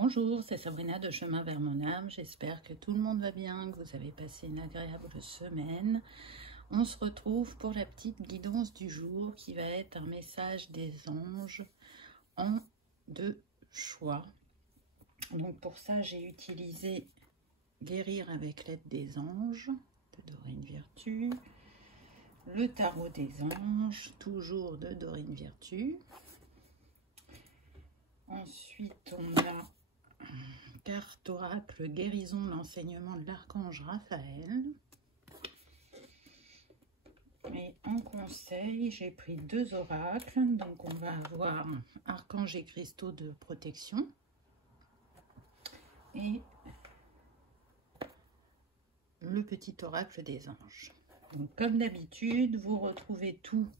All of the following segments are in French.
Bonjour, c'est Sabrina de Chemin vers mon âme. J'espère que tout le monde va bien, que vous avez passé une agréable semaine. On se retrouve pour la petite guidance du jour qui va être un message des anges en 2 choix. Donc pour ça, j'ai utilisé Guérir avec l'aide des anges de Dorine Virtue, le tarot des anges, toujours de Dorine Virtue. Ensuite, on a carte oracle guérison de l'enseignement de l'archange Raphaël. Et en conseil, j'ai pris 2 oracles. Donc on va avoir archange et cristaux de protection. Et le petit oracle des anges. Donc comme d'habitude, vous retrouvez tout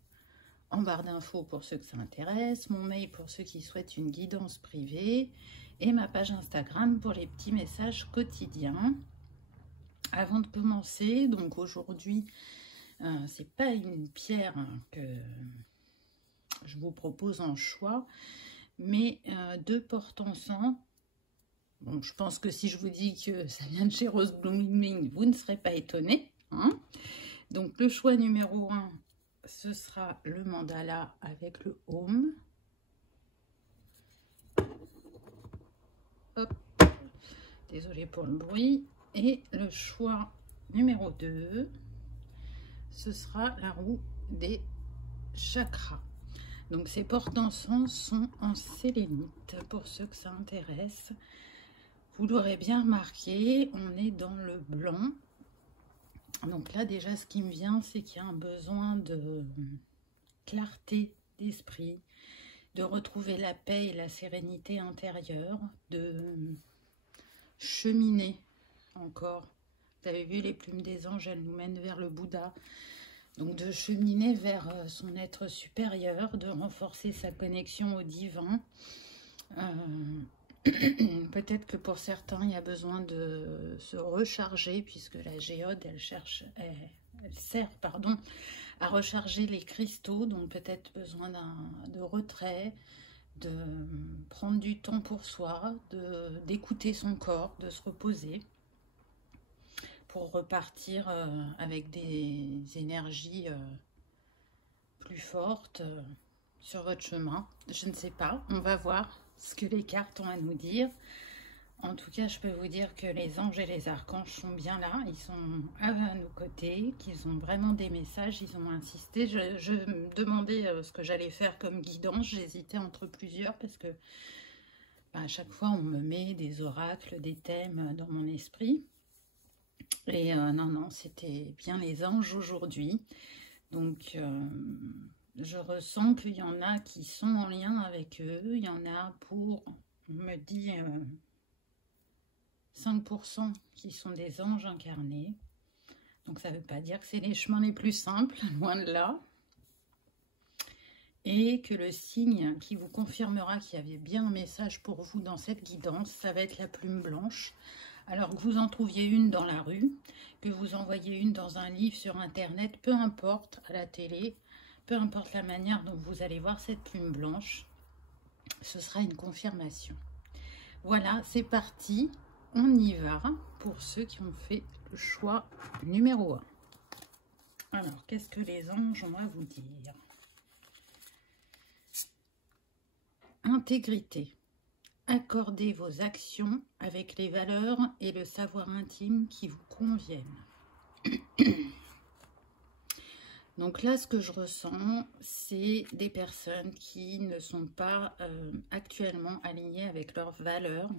en barre d'infos pour ceux que ça intéresse, mon mail pour ceux qui souhaitent une guidance privée et ma page Instagram pour les petits messages quotidiens. Avant de commencer, donc aujourd'hui, c'est pas une pierre que je vous propose en choix, mais 2 porte-encens. Bon, je pense que si je vous dis que ça vient de chez Rose Blooming, vous ne serez pas étonnés, hein. Donc le choix numéro 1, ce sera le mandala avec le Om. Hop. Désolée pour le bruit. Et le choix numéro 2, ce sera la roue des chakras. Donc ces porte-encens sont en sélénite pour ceux que ça intéresse. Vous l'aurez bien remarqué, on est dans le blanc. Donc là déjà ce qui me vient, c'est qu'il y a un besoin de clarté d'esprit, de retrouver la paix et la sérénité intérieure, de cheminer encore. Vous avez vu les plumes des anges, elles nous mènent vers le Bouddha. Donc de cheminer vers son être supérieur, de renforcer sa connexion au divin. Peut-être que pour certains, il y a besoin de se recharger, puisque la géode, elle sert à recharger les cristaux. Donc peut-être besoin de retrait, de prendre du temps pour soi, d'écouter son corps, de se reposer, pour repartir avec des énergies plus fortes sur votre chemin. Je ne sais pas, on va voir ce que les cartes ont à nous dire. En tout cas, je peux vous dire que les anges et les archanges sont bien là, ils sont à nos côtés, qu'ils ont vraiment des messages, ils ont insisté. Je me demandais ce que j'allais faire comme guidance, j'hésitais entre plusieurs parce que à chaque fois on me met des oracles, des thèmes dans mon esprit. Et non, c'était bien les anges aujourd'hui. Donc je ressens qu'il y en a qui sont en lien avec eux. Il y en a pour, on me dit, 5% qui sont des anges incarnés. Donc ça ne veut pas dire que c'est les chemins les plus simples, loin de là. Et que le signe qui vous confirmera qu'il y avait bien un message pour vous dans cette guidance, ça va être la plume blanche. Alors que vous en trouviez une dans la rue, que vous envoyiez une dans un livre sur internet, peu importe, à la télé, peu importe la manière dont vous allez voir cette plume blanche, ce sera une confirmation. Voilà, c'est parti, on y va pour ceux qui ont fait le choix numéro 1. Alors, qu'est-ce que les anges ont à vous dire? Intégrité. Accordez vos actions avec les valeurs et le savoir intime qui vous conviennent. Donc là, ce que je ressens, c'est des personnes qui ne sont pas actuellement alignées avec leurs valeurs,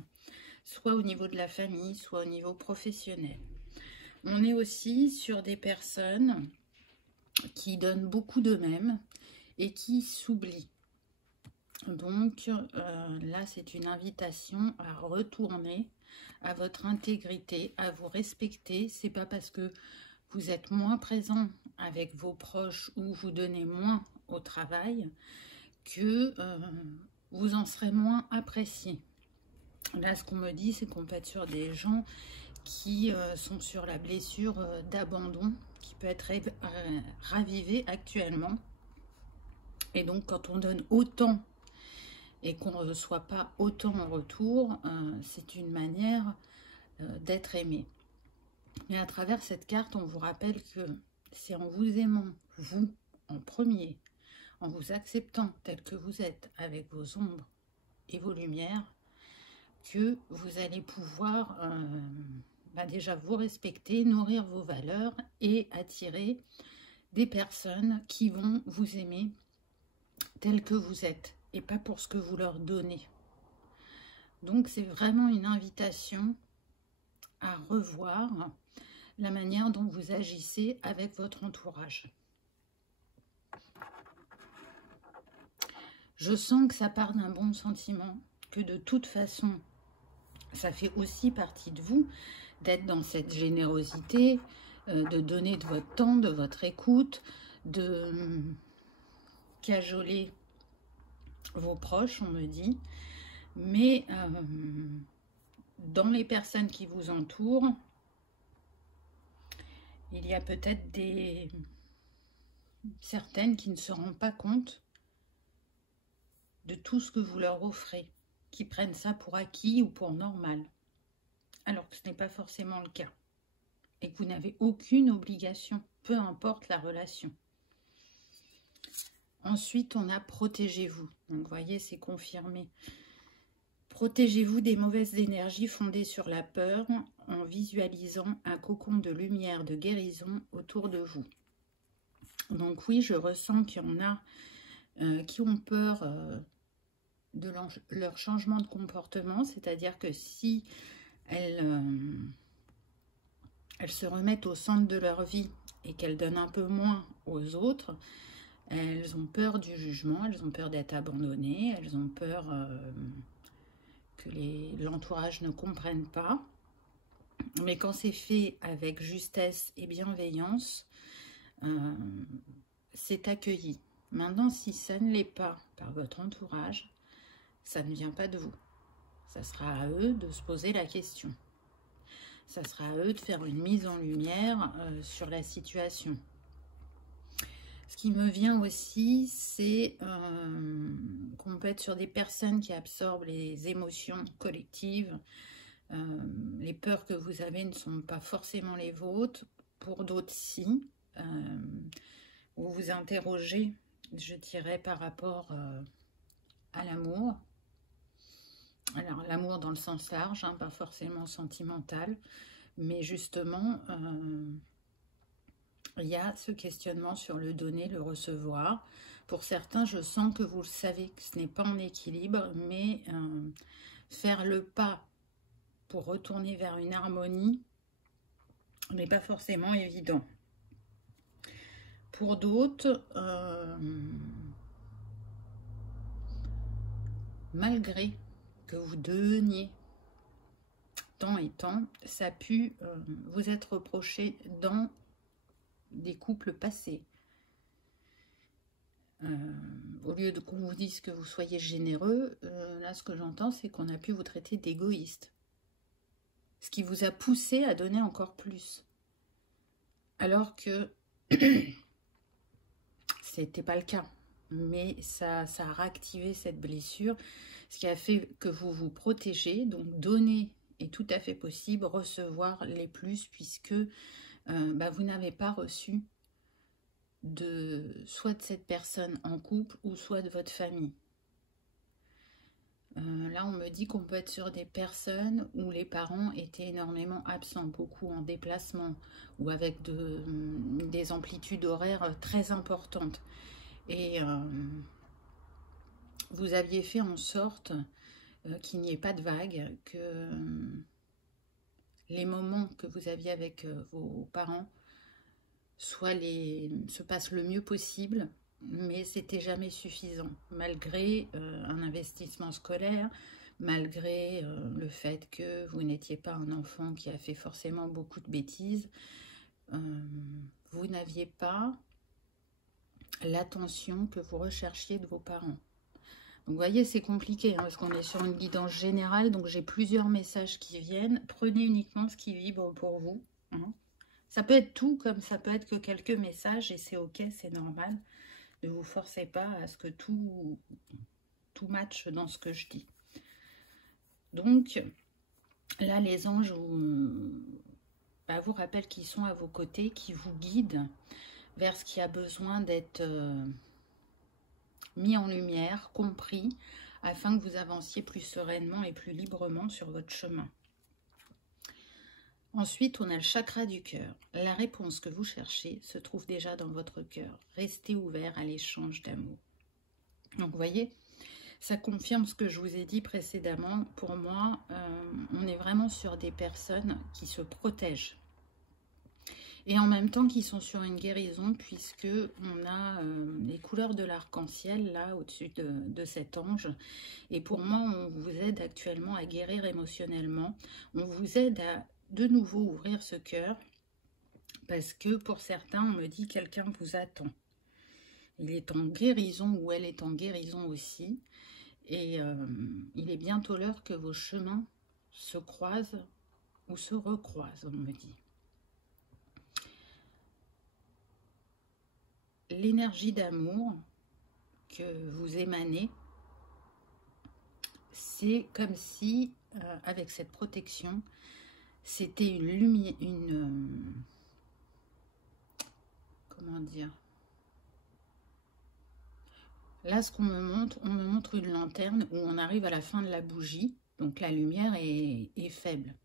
soit au niveau de la famille, soit au niveau professionnel. On est aussi sur des personnes qui donnent beaucoup d'eux-mêmes et qui s'oublient. Donc là, c'est une invitation à retourner à votre intégrité, à vous respecter. C'est pas parce que vous êtes moins présent avec vos proches ou vous donnez moins au travail que vous en serez moins apprécié. Là, ce qu'on me dit, c'est qu'on peut être sur des gens qui sont sur la blessure d'abandon qui peut être ravivée actuellement. Et donc, quand on donne autant et qu'on ne reçoit pas autant en retour, c'est une manière d'être aimé. Mais à travers cette carte, on vous rappelle que c'est en vous aimant, vous, en premier, en vous acceptant tel que vous êtes, avec vos ombres et vos lumières, que vous allez pouvoir déjà vous respecter, nourrir vos valeurs et attirer des personnes qui vont vous aimer tel que vous êtes et pas pour ce que vous leur donnez. Donc c'est vraiment une invitation à revoir la manière dont vous agissez avec votre entourage. Je sens que ça part d'un bon sentiment, que de toute façon, ça fait aussi partie de vous, d'être dans cette générosité, de donner de votre temps, de votre écoute, de cajoler vos proches, on me dit. Mais dans les personnes qui vous entourent, il y a peut-être certaines qui ne se rendent pas compte de tout ce que vous leur offrez, qui prennent ça pour acquis ou pour normal, alors que ce n'est pas forcément le cas, et que vous n'avez aucune obligation, peu importe la relation. Ensuite, on a protégez-vous. Donc, vous voyez, c'est confirmé. Protégez-vous des mauvaises énergies fondées sur la peur en visualisant un cocon de lumière, de guérison autour de vous. Donc oui, je ressens qu'il y en a qui ont peur de leur changement de comportement, c'est-à-dire que si elles se remettent au centre de leur vie et qu'elles donnent un peu moins aux autres, elles ont peur du jugement, elles ont peur d'être abandonnées, elles ont peur que l'entourage ne comprenne pas. Mais quand c'est fait avec justesse et bienveillance, c'est accueilli. Maintenant, si ça ne l'est pas par votre entourage, ça ne vient pas de vous. Ça sera à eux de se poser la question. Ça sera à eux de faire une mise en lumière sur la situation. Ce qui me vient aussi, c'est qu'on peut être sur des personnes qui absorbent les émotions collectives. Les peurs que vous avez ne sont pas forcément les vôtres. Pour d'autres, si. Vous vous interrogez, je dirais, par rapport à l'amour. Alors, l'amour dans le sens large, hein, pas forcément sentimental, mais justement, il y a ce questionnement sur le donner, le recevoir. Pour certains, je sens que vous le savez, que ce n'est pas en équilibre, mais faire le pas pour retourner vers une harmonie n'est pas forcément évident. Pour d'autres, malgré que vous donniez temps et temps, ça a pu vous être reproché dans des couples passés. Au lieu de qu'on vous dise que vous soyez généreux, là ce que j'entends c'est qu'on a pu vous traiter d'égoïste. Ce qui vous a poussé à donner encore plus. Alors que c'était pas le cas. Mais ça a réactivé cette blessure, ce qui a fait que vous vous protégez. Donc donner est tout à fait possible, recevoir les plus, puisque vous n'avez pas reçu soit de cette personne en couple ou soit de votre famille. Là, on me dit qu'on peut être sur des personnes où les parents étaient énormément absents, beaucoup en déplacement ou avec des amplitudes horaires très importantes. Et vous aviez fait en sorte qu'il n'y ait pas de vagues, que les moments que vous aviez avec vos parents se passent le mieux possible, mais c'était jamais suffisant, malgré un investissement scolaire, malgré le fait que vous n'étiez pas un enfant qui a fait forcément beaucoup de bêtises, vous n'aviez pas l'attention que vous recherchiez de vos parents. Donc, vous voyez, c'est compliqué, hein, parce qu'on est sur une guidance générale, donc j'ai plusieurs messages qui viennent. Prenez uniquement ce qui vibre pour vous. Hein. Ça peut être tout, comme ça peut être que quelques messages, et c'est ok, c'est normal. Ne vous forcez pas à ce que tout tout match dans ce que je dis. Donc, là, les anges vous rappellent qu'ils sont à vos côtés, qui vous guident vers ce qui a besoin d'être mis en lumière, compris, afin que vous avanciez plus sereinement et plus librement sur votre chemin. Ensuite, on a le chakra du cœur. La réponse que vous cherchez se trouve déjà dans votre cœur. Restez ouvert à l'échange d'amour. Donc, vous voyez, ça confirme ce que je vous ai dit précédemment. Pour moi, on est vraiment sur des personnes qui se protègent. Et en même temps qui sont sur une guérison, puisque on a les couleurs de l'arc-en-ciel là au-dessus de cet ange. Et pour moi, on vous aide actuellement à guérir émotionnellement. On vous aide à de nouveau ouvrir ce cœur, parce que pour certains, on me dit quelqu'un vous attend. Il est en guérison ou elle est en guérison aussi. Et il est bientôt l'heure que vos chemins se croisent ou se recroisent, on me dit. L'énergie d'amour que vous émanez, c'est comme si, avec cette protection, c'était une lumière, comment dire? Là, ce qu'on me montre, on me montre une lanterne où on arrive à la fin de la bougie, donc la lumière est faible,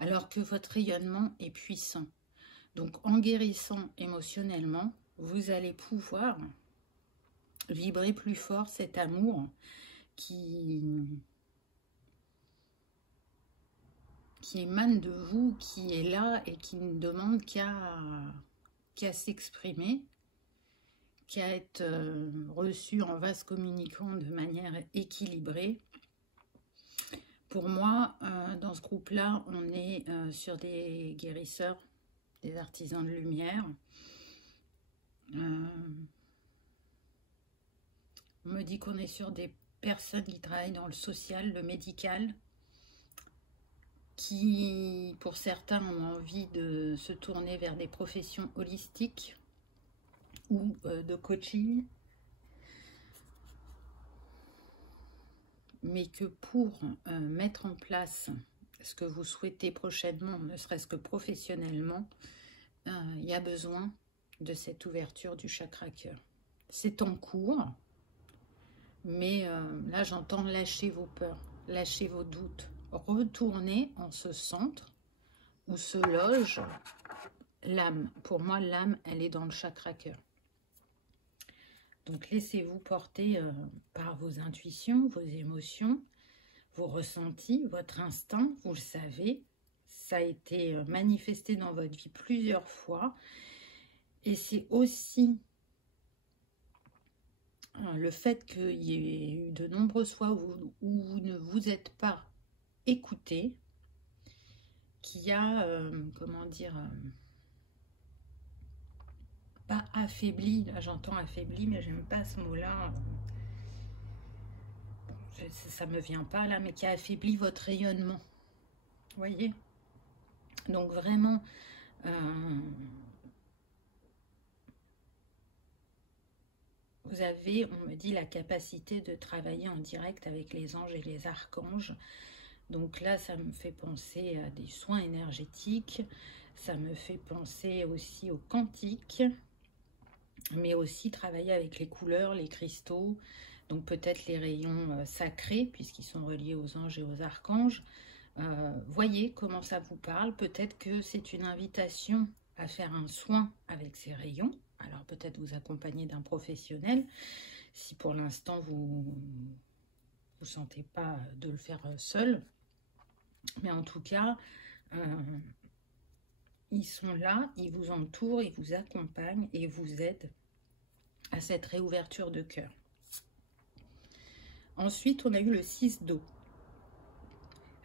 alors que votre rayonnement est puissant. Donc, en guérissant émotionnellement, vous allez pouvoir vibrer plus fort cet amour qui émane de vous, qui est là et qui ne demande qu'à s'exprimer, qu'à être reçu en vase communicant de manière équilibrée. Pour moi, dans ce groupe-là, on est sur des guérisseurs, des artisans de lumière. On me dit qu'on est sur des personnes qui travaillent dans le social, le médical, qui, pour certains, ont envie de se tourner vers des professions holistiques ou de coaching, mais que pour mettre en place ce que vous souhaitez prochainement, ne serait-ce que professionnellement, il y a besoin de cette ouverture du chakra cœur. C'est en cours, mais là j'entends lâcher vos peurs, lâcher vos doutes, retourner en ce centre où se loge l'âme. Pour moi, l'âme, elle est dans le chakra cœur. Donc laissez-vous porter par vos intuitions, vos émotions, vos ressentis, votre instinct, vous le savez. Ça a été manifesté dans votre vie plusieurs fois. Et c'est aussi le fait qu'il y ait eu de nombreuses fois où vous ne vous êtes pas écouté, qui a, comment dire, pas affaibli, là j'entends affaibli, mais j'aime pas ce mot-là, ça me vient pas là, mais qui a affaibli votre rayonnement, vous voyez? Donc vraiment, vous avez, on me dit, la capacité de travailler en direct avec les anges et les archanges. Donc là, ça me fait penser à des soins énergétiques, ça me fait penser aussi au quantique, mais aussi travailler avec les couleurs, les cristaux, donc peut-être les rayons sacrés, puisqu'ils sont reliés aux anges et aux archanges. Voyez comment ça vous parle. Peut-être que c'est une invitation à faire un soin avec ces rayons. Alors peut-être vous accompagner d'un professionnel, si pour l'instant vous ne sentez pas de le faire seul. Mais en tout cas, ils sont là, ils vous entourent, ils vous accompagnent et vous aident à cette réouverture de cœur. Ensuite, on a eu le 6 d'eau.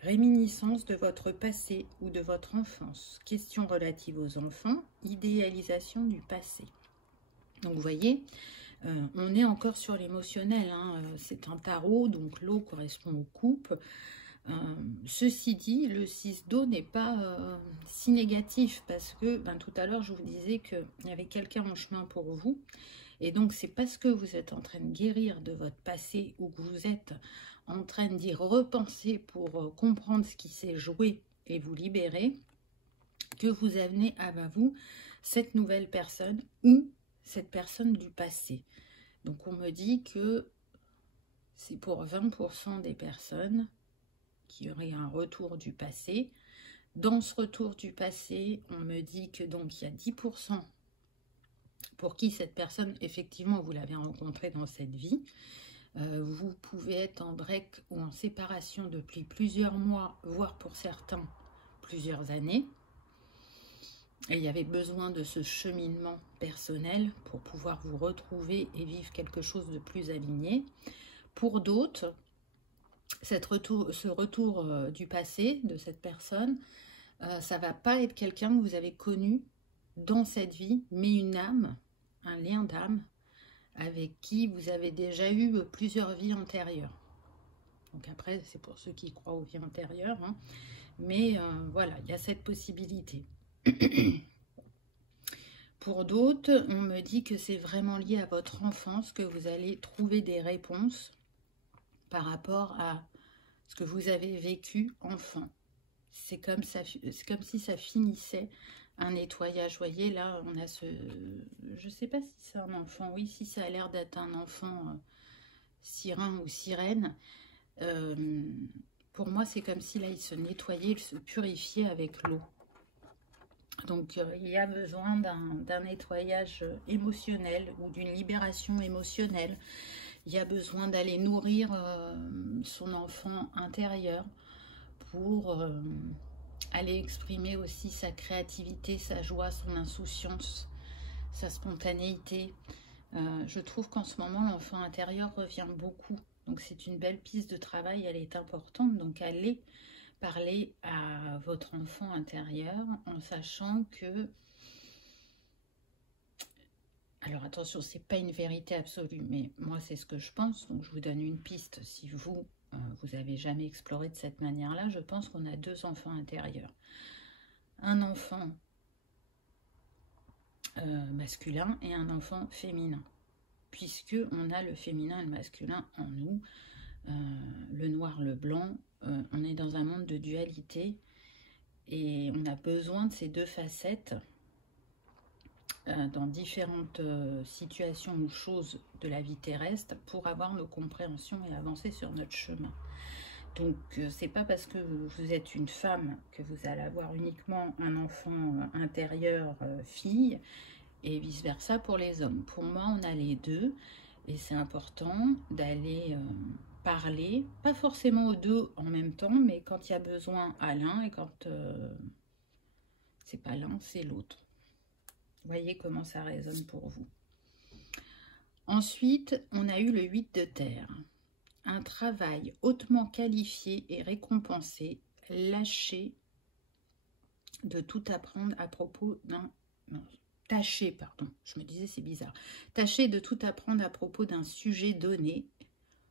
Réminiscence de votre passé ou de votre enfance. Questions relatives aux enfants. Idéalisation du passé. Donc, vous voyez, on est encore sur l'émotionnel. Hein. C'est un tarot, donc l'eau correspond aux coupes. Ceci dit, le 6 d'eau n'est pas si négatif parce que tout à l'heure, je vous disais qu'il y avait quelqu'un en chemin pour vous Et donc, c'est parce que vous êtes en train de guérir de votre passé ou que vous êtes en train d'y repenser pour comprendre ce qui s'est joué et vous libérer, que vous amenez à vous cette nouvelle personne ou cette personne du passé. Donc, on me dit que c'est pour 20% des personnes qui auraient un retour du passé. Dans ce retour du passé, on me dit que donc il y a 10% pour qui cette personne, effectivement, vous l'avez rencontrée dans cette vie. Vous pouvez être en break ou en séparation depuis plusieurs mois, voire pour certains, plusieurs années. Et il y avait besoin de ce cheminement personnel pour pouvoir vous retrouver et vivre quelque chose de plus aligné. Pour d'autres, ce retour du passé de cette personne, ça ne va pas être quelqu'un que vous avez connu dans cette vie, mais une âme, un lien d'âme, avec qui vous avez déjà eu plusieurs vies antérieures. Donc après, c'est pour ceux qui croient aux vies antérieures, hein. Mais voilà, il y a cette possibilité. Pour d'autres, on me dit que c'est vraiment lié à votre enfance, que vous allez trouver des réponses par rapport à ce que vous avez vécu enfant. C'est comme si ça finissait un nettoyage. Vous voyez, là, on a ce... Je ne sais pas si c'est un enfant. Oui, si ça a l'air d'être un enfant sirin ou sirène. Pour moi, c'est comme si là, il se nettoyait, il se purifiait avec l'eau. Donc, il y a besoin d'un nettoyage émotionnel ou d'une libération émotionnelle. Il y a besoin d'aller nourrir son enfant intérieur pour aller exprimer aussi sa créativité, sa joie, son insouciance, sa spontanéité. Je trouve qu'en ce moment, l'enfant intérieur revient beaucoup. Donc, c'est une belle piste de travail, elle est importante. Donc, allez parler à votre enfant intérieur en sachant que... Alors attention, c'est pas une vérité absolue, mais moi c'est ce que je pense, donc je vous donne une piste. Si vous avez jamais exploré de cette manière-là, je pense qu'on a deux enfants intérieurs. Un enfant masculin et un enfant féminin, puisque on a le féminin et le masculin en nous, le noir, le blanc. On est dans un monde de dualité et on a besoin de ces deux facettes dans différentes situations ou choses de la vie terrestre pour avoir nos compréhensions et avancer sur notre chemin. Donc, c'est pas parce que vous êtes une femme que vous allez avoir uniquement un enfant intérieur fille et vice-versa pour les hommes. Pour moi, on a les deux et c'est important d'aller parler, pas forcément aux deux en même temps, mais quand il y a besoin à l'un et quand c'est pas l'un, c'est l'autre. Voyez comment ça résonne pour vous. Ensuite, on a eu le 8 de terre. Un travail hautement qualifié et récompensé, lâcher de tout apprendre à propos d'un... Non, tâcher, pardon, je me disais c'est bizarre. Tâcher de tout apprendre à propos d'un sujet donné,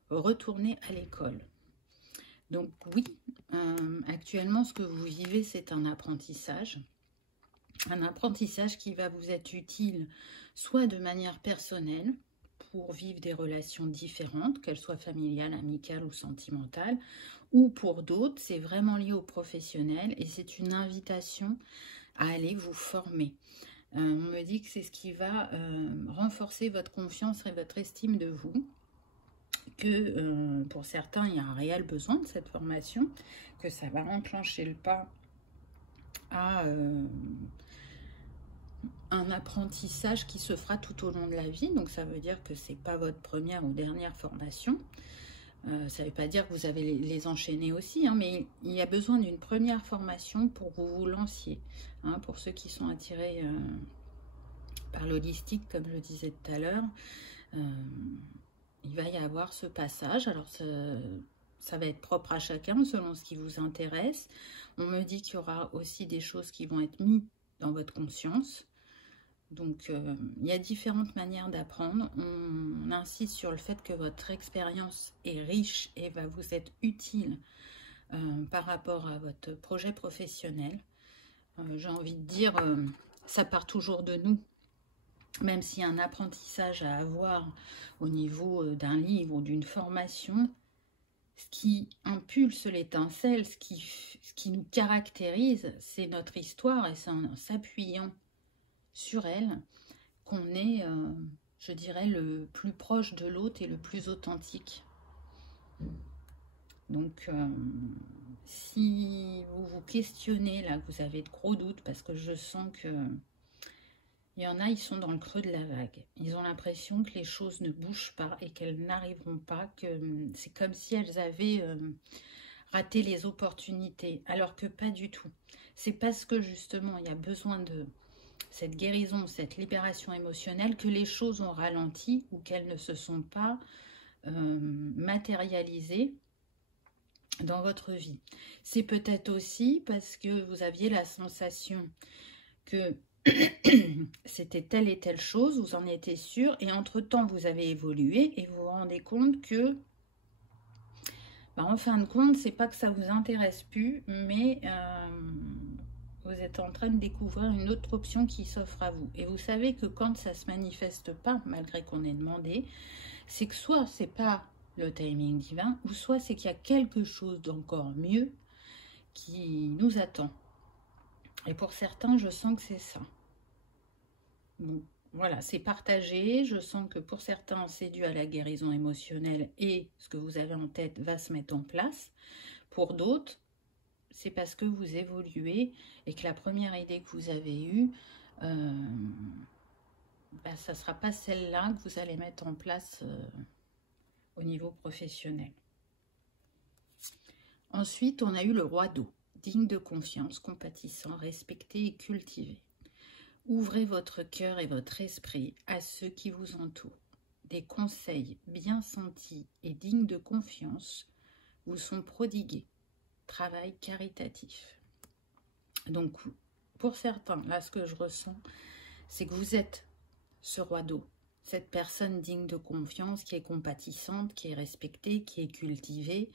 retourner à l'école. Donc oui, actuellement, ce que vous vivez, c'est un apprentissage. Un apprentissage qui va vous être utile soit de manière personnelle pour vivre des relations différentes, qu'elles soient familiales, amicales ou sentimentales, ou pour d'autres, c'est vraiment lié au professionnel et c'est une invitation à aller vous former. On me dit que c'est ce qui va renforcer votre confiance et votre estime de vous, que pour certains, il y a un réel besoin de cette formation, que ça va enclencher le pas à... un apprentissage qui se fera tout au long de la vie, donc ça veut dire que c'est pas votre première ou dernière formation. Ça ne veut pas dire que vous avez les enchaîner aussi, hein, mais il y a besoin d'une première formation pour que vous vous lanciez. Hein, pour ceux qui sont attirés par l'holistique, comme je disais tout à l'heure, il va y avoir ce passage. Alors ça va être propre à chacun selon ce qui vous intéresse. On me dit qu'il y aura aussi des choses qui vont être mises dans votre conscience. Donc, il y a différentes manières d'apprendre. On insiste sur le fait que votre expérience est riche et va vous être utile par rapport à votre projet professionnel. J'ai envie de dire, ça part toujours de nous. même s'il y a un apprentissage à avoir au niveau d'un livre ou d'une formation, ce qui impulse l'étincelle, ce qui nous caractérise, c'est notre histoire, et c'est en s'appuyant sur elle qu'on est, je dirais, le plus proche de l'autre et le plus authentique. Donc, si vous vous questionnez, là, que vous avez de gros doutes, parce que je sens que il y en a, ils sont dans le creux de la vague. Ils ont l'impression que les choses ne bougent pas et qu'elles n'arriveront pas, que c'est comme si elles avaient raté les opportunités, alors que pas du tout. C'est parce que justement, il y a besoin de cette guérison, cette libération émotionnelle, que les choses ont ralenti ou qu'elles ne se sont pas matérialisées dans votre vie. C'est peut-être aussi parce que vous aviez la sensation que c'était telle et telle chose, vous en étiez sûr, et entre-temps, vous avez évolué et vous vous rendez compte que, en fin de compte, c'est pas que ça vous intéresse plus, mais vous êtes en train de découvrir une autre option qui s'offre à vous. Et vous savez que quand ça se manifeste pas, malgré qu'on ait demandé, c'est que soit c'est pas le timing divin, ou soit c'est qu'il y a quelque chose d'encore mieux qui nous attend. Et pour certains, je sens que c'est ça. Bon, voilà, c'est partagé. Je sens que pour certains, c'est dû à la guérison émotionnelle et ce que vous avez en tête va se mettre en place. Pour d'autres, c'est parce que vous évoluez et que la première idée que vous avez eue, ça ne sera pas celle-là que vous allez mettre en place au niveau professionnel. Ensuite, on a eu le roi d'eau, digne de confiance, compatissant, respecté et cultivé. Ouvrez votre cœur et votre esprit à ceux qui vous entourent. Des conseils bien sentis et dignes de confiance vous sont prodigués. Travail caritatif. Donc, pour certains, là, ce que je ressens, c'est que vous êtes ce roi d'eau, cette personne digne de confiance, qui est compatissante, qui est respectée, qui est cultivée,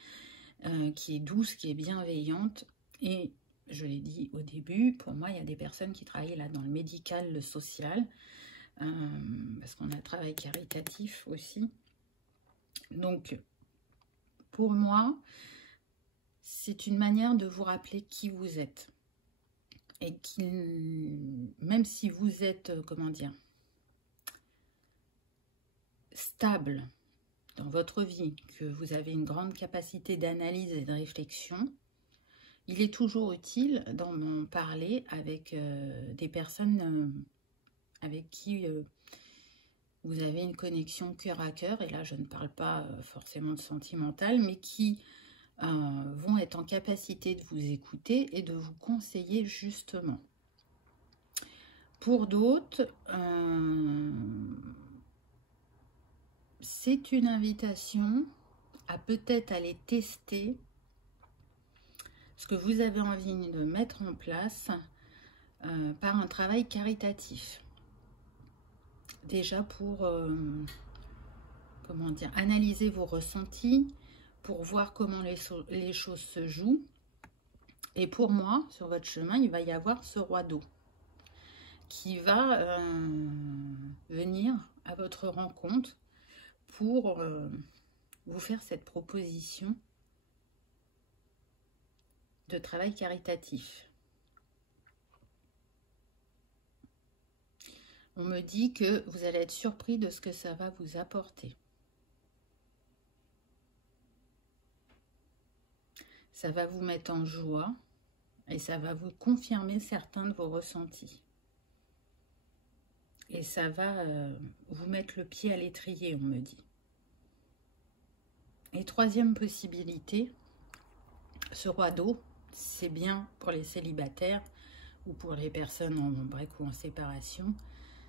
qui est douce, qui est bienveillante. Et je l'ai dit au début, pour moi, il y a des personnes qui travaillent là dans le médical, le social, parce qu'on a le travail caritatif aussi. Donc, pour moi, c'est une manière de vous rappeler qui vous êtes. Et qui, même si vous êtes, comment dire, stable dans votre vie, que vous avez une grande capacité d'analyse et de réflexion, il est toujours utile d'en parler avec des personnes avec qui vous avez une connexion cœur à cœur. Et là, je ne parle pas forcément de sentimental, mais qui vont être en capacité de vous écouter et de vous conseiller justement. Pour d'autres, c'est une invitation à peut-être aller tester ce que vous avez envie de mettre en place par un travail caritatif. Déjà pour, comment dire, analyser vos ressentis, pour voir comment les choses se jouent. Et pour moi, sur votre chemin, il va y avoir ce roi d'eau qui va venir à votre rencontre pour vous faire cette proposition de travail caritatif. On me dit que vous allez être surpris de ce que ça va vous apporter. Ça va vous mettre en joie et ça va vous confirmer certains de vos ressentis. Et ça va vous mettre le pied à l'étrier, on me dit. Et troisième possibilité, ce roi d'eau, c'est bien pour les célibataires ou pour les personnes en break ou en séparation,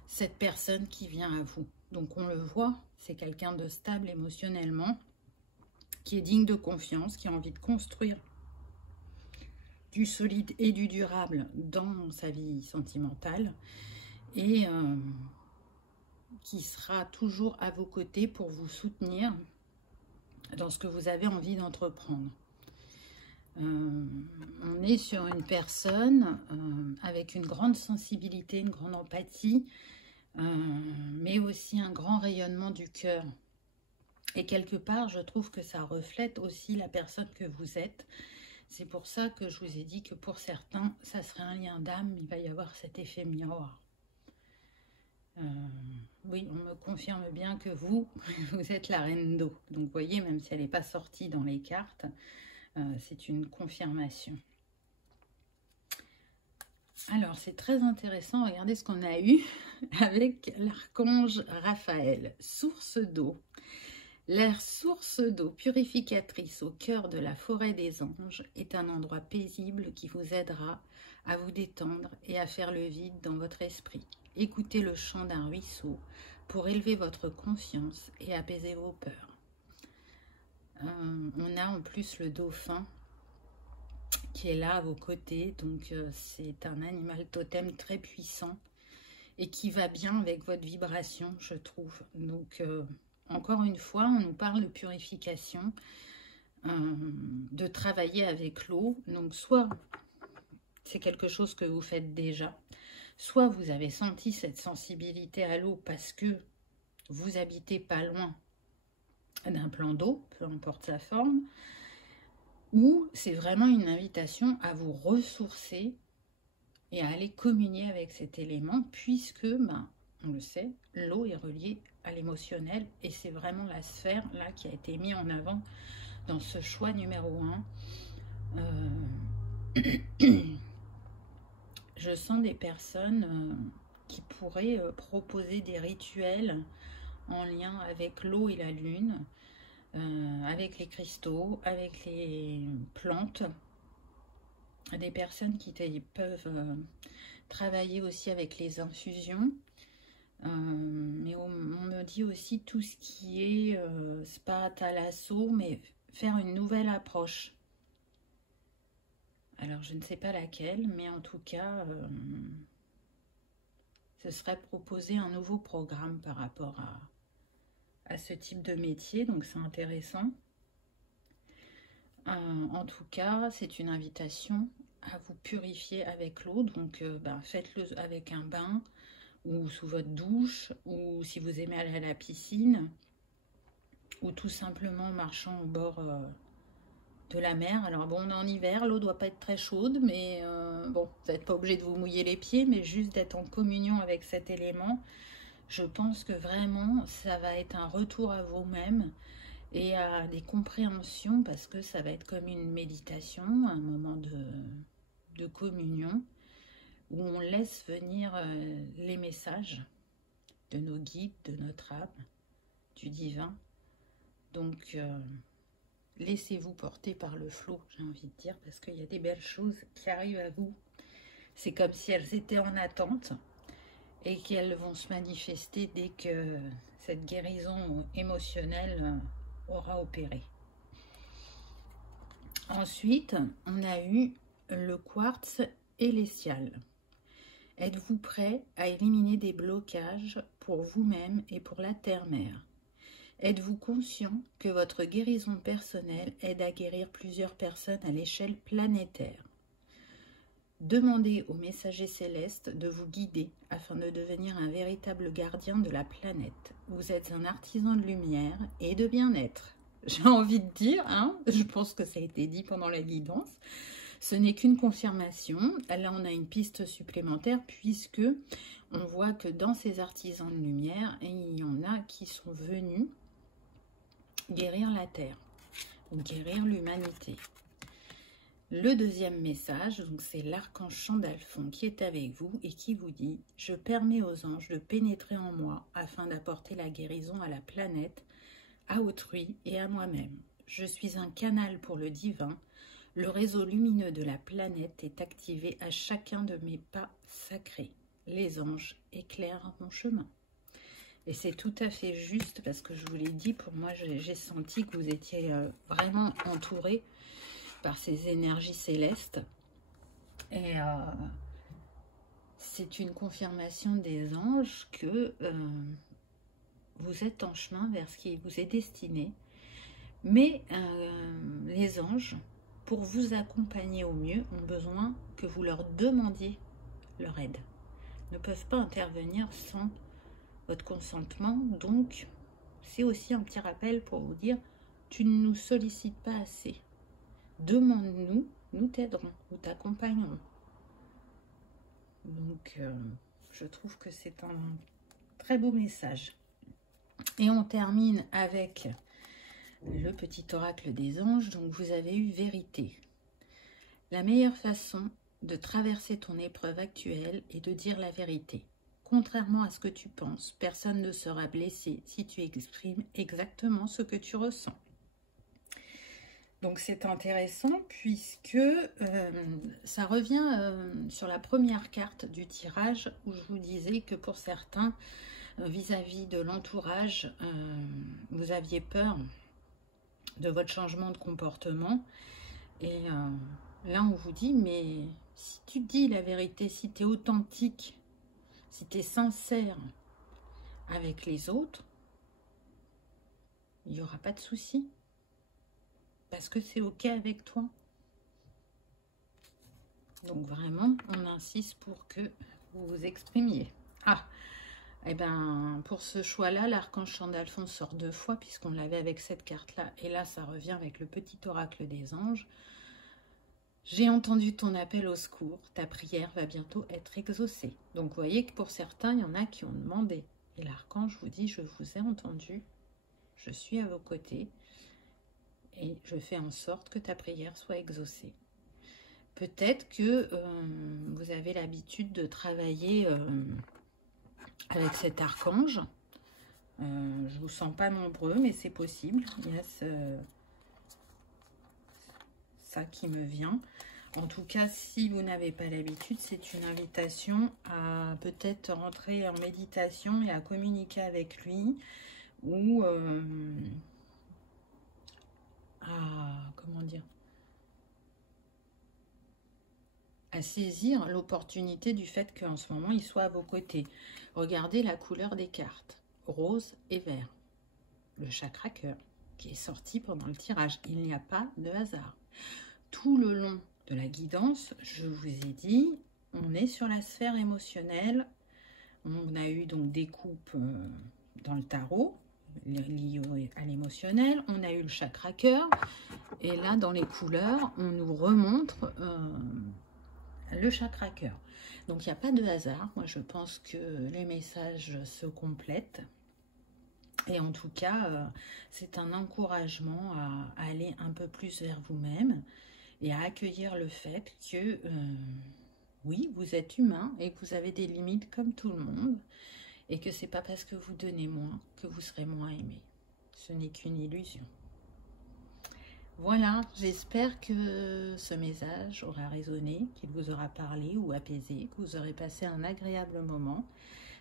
cette personne qui vient à vous. Donc on le voit, c'est quelqu'un de stable émotionnellement, qui est digne de confiance, qui a envie de construire du solide et du durable dans sa vie sentimentale et qui sera toujours à vos côtés pour vous soutenir dans ce que vous avez envie d'entreprendre. On est sur une personne avec une grande sensibilité, une grande empathie, mais aussi un grand rayonnement du cœur. Et quelque part, je trouve que ça reflète aussi la personne que vous êtes. C'est pour ça que je vous ai dit que pour certains, ça serait un lien d'âme, il va y avoir cet effet miroir. Oui, on me confirme bien que vous, vous êtes la reine d'eau. Donc, vous voyez, même si elle n'est pas sortie dans les cartes, c'est une confirmation. Alors, c'est très intéressant. Regardez ce qu'on a eu avec l'archange Raphaël. Source d'eau. La source d'eau purificatrice au cœur de la forêt des anges est un endroit paisible qui vous aidera à vous détendre et à faire le vide dans votre esprit. Écoutez le chant d'un ruisseau pour élever votre conscience et apaiser vos peurs. On a en plus le dauphin qui est là à vos côtés, donc c'est un animal totem très puissant et qui va bien avec votre vibration, je trouve. Donc encore une fois, on nous parle de purification, de travailler avec l'eau. Donc soit c'est quelque chose que vous faites déjà, soit vous avez senti cette sensibilité à l'eau parce que vous habitez pas loin d'un plan d'eau, peu importe sa forme, ou c'est vraiment une invitation à vous ressourcer et à aller communier avec cet élément, puisque, on le sait, l'eau est reliée à l'émotionnel, et c'est vraiment la sphère là qui a été mise en avant dans ce choix numéro 1. Je sens des personnes qui pourraient proposer des rituels en lien avec l'eau et la lune, avec les cristaux, avec les plantes. Des personnes qui peuvent travailler aussi avec les infusions. Mais on me dit aussi tout ce qui est spa, thalasso, mais faire une nouvelle approche. Alors je ne sais pas laquelle, mais en tout cas, ce serait proposer un nouveau programme par rapport à ce type de métier, donc c'est intéressant. En tout cas, c'est une invitation à vous purifier avec l'eau, donc faites-le avec un bain ou sous votre douche, ou si vous aimez aller à la piscine, ou tout simplement en marchant au bord de la mer. Alors bon, on est en hiver, l'eau doit pas être très chaude, mais bon, vous n'êtes pas obligé de vous mouiller les pieds, mais juste d'être en communion avec cet élément, je pense que vraiment, ça va être un retour à vous-même et à des compréhensions, parce que ça va être comme une méditation, un moment de communion, où on laisse venir les messages de nos guides, de notre âme, du divin. Donc, laissez-vous porter par le flot, j'ai envie de dire, parce qu'il y a des belles choses qui arrivent à vous. C'est comme si elles étaient en attente et qu'elles vont se manifester dès que cette guérison émotionnelle aura opéré. Ensuite, on a eu le quartz élestial. Êtes-vous prêt à éliminer des blocages pour vous-même et pour la terre-mère? Êtes-vous conscient que votre guérison personnelle aide à guérir plusieurs personnes à l'échelle planétaire? Demandez aux messagers célestes de vous guider afin de devenir un véritable gardien de la planète. Vous êtes un artisan de lumière et de bien-être. J'ai envie de dire, je pense que ça a été dit pendant la guidance, ce n'est qu'une confirmation. Là, on a une piste supplémentaire puisque on voit que dans ces artisans de lumière, il y en a qui sont venus guérir la Terre, ou guérir l'humanité. Le deuxième message, donc c'est l'archange Chandalphon qui est avec vous et qui vous dit « Je permets aux anges de pénétrer en moi afin d'apporter la guérison à la planète, à autrui et à moi-même. Je suis un canal pour le divin. Le réseau lumineux de la planète est activé à chacun de mes pas sacrés. Les anges éclairent mon chemin. » Et c'est tout à fait juste parce que je vous l'ai dit, pour moi, j'ai senti que vous étiez vraiment entouré par ces énergies célestes. Et c'est une confirmation des anges que vous êtes en chemin vers ce qui vous est destiné. Mais les anges, pour vous accompagner au mieux, ont besoin que vous leur demandiez leur aide. Ils ne peuvent pas intervenir sans votre consentement. Donc, c'est aussi un petit rappel pour vous dire, tu ne nous sollicites pas assez. Demande-nous, nous t'aiderons, nous t'accompagnerons. Donc, je trouve que c'est un très beau message. Et on termine avec le petit oracle des anges. Donc, vous avez eu vérité. La meilleure façon de traverser ton épreuve actuelle est de dire la vérité. Contrairement à ce que tu penses, personne ne sera blessé si tu exprimes exactement ce que tu ressens. Donc c'est intéressant puisque ça revient sur la première carte du tirage où je vous disais que pour certains, vis-à-vis de l'entourage, vous aviez peur de votre changement de comportement. Et là on vous dit, mais si tu dis la vérité, si tu es authentique, si tu es sincère avec les autres, il n'y aura pas de souci. Parce que c'est OK avec toi. Donc vraiment, on insiste pour que vous vous exprimiez. Ah, et bien pour ce choix-là, l'archange Sandalphon sort 2 fois, puisqu'on l'avait avec cette carte-là. Et là, ça revient avec le petit oracle des anges. J'ai entendu ton appel au secours. Ta prière va bientôt être exaucée. Donc vous voyez que pour certains, il y en a qui ont demandé. Et l'archange vous dit, je vous ai entendu. Je suis à vos côtés. Et je fais en sorte que ta prière soit exaucée. Peut-être que vous avez l'habitude de travailler avec cet archange. Je ne vous sens pas nombreux, mais c'est possible. Il y a ça qui me vient. En tout cas, si vous n'avez pas l'habitude, c'est une invitation à peut-être rentrer en méditation et à communiquer avec lui. Ou comment dire, à saisir l'opportunité du fait qu'en ce moment, il soit à vos côtés. Regardez la couleur des cartes, rose et vert. Le chakra cœur qui est sorti pendant le tirage. Il n'y a pas de hasard. Tout le long de la guidance, je vous ai dit, on est sur la sphère émotionnelle. On a eu donc des coupes dans le tarot, liées à l'émotionnel. On a eu le chakra cœur. Et là, dans les couleurs, on nous remontre le chakra cœur. Donc il n'y a pas de hasard. Moi je pense que les messages se complètent. Et en tout cas, c'est un encouragement à aller un peu plus vers vous-même et à accueillir le fait que oui, vous êtes humain et que vous avez des limites comme tout le monde. Et que c'est pas parce que vous donnez moins que vous serez moins aimé. Ce n'est qu'une illusion. Voilà, j'espère que ce message aura résonné, qu'il vous aura parlé ou apaisé, que vous aurez passé un agréable moment.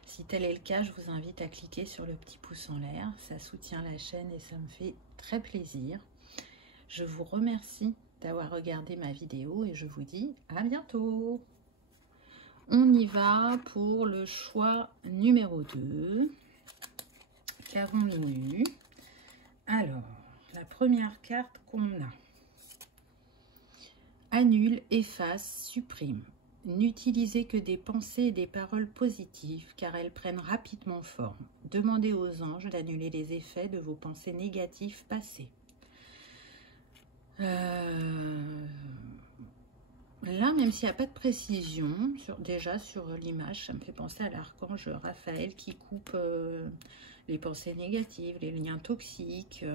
Si tel est le cas, je vous invite à cliquer sur le petit pouce en l'air. Ça soutient la chaîne et ça me fait très plaisir. Je vous remercie d'avoir regardé ma vidéo et je vous dis à bientôt. On y va pour le choix numéro 2. Qu'avons-nous eu? Alors, la première carte qu'on a. Annule, efface, supprime. N'utilisez que des pensées et des paroles positives car elles prennent rapidement forme. Demandez aux anges d'annuler les effets de vos pensées négatives passées. Là, même s'il n'y a pas de précision, déjà sur l'image, ça me fait penser à l'archange Raphaël qui coupe les pensées négatives, les liens toxiques.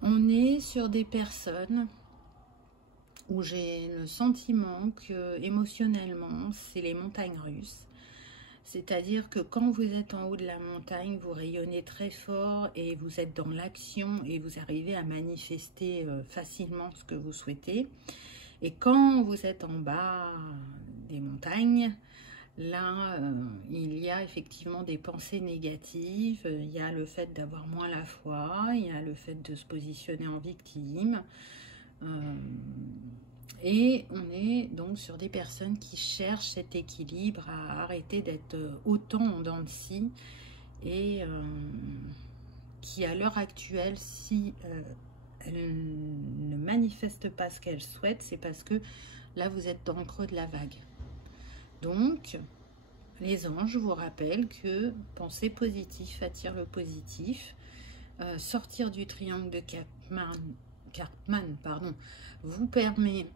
On est sur des personnes où j'ai le sentiment que émotionnellement, c'est les montagnes russes. C'est-à-dire que quand vous êtes en haut de la montagne, vous rayonnez très fort et vous êtes dans l'action et vous arrivez à manifester facilement ce que vous souhaitez. Et quand vous êtes en bas des montagnes, là, il y a effectivement des pensées négatives, il y a le fait d'avoir moins la foi, il y a le fait de se positionner en victime. Et on est donc sur des personnes qui cherchent cet équilibre, à arrêter d'être autant en dents de scie et qui à l'heure actuelle, si elles ne manifestent pas ce qu'elles souhaitent, c'est parce que là vous êtes dans le creux de la vague. Donc les anges vous rappellent que penser positif attire le positif. Sortir du triangle de Karpman, pardon, vous permet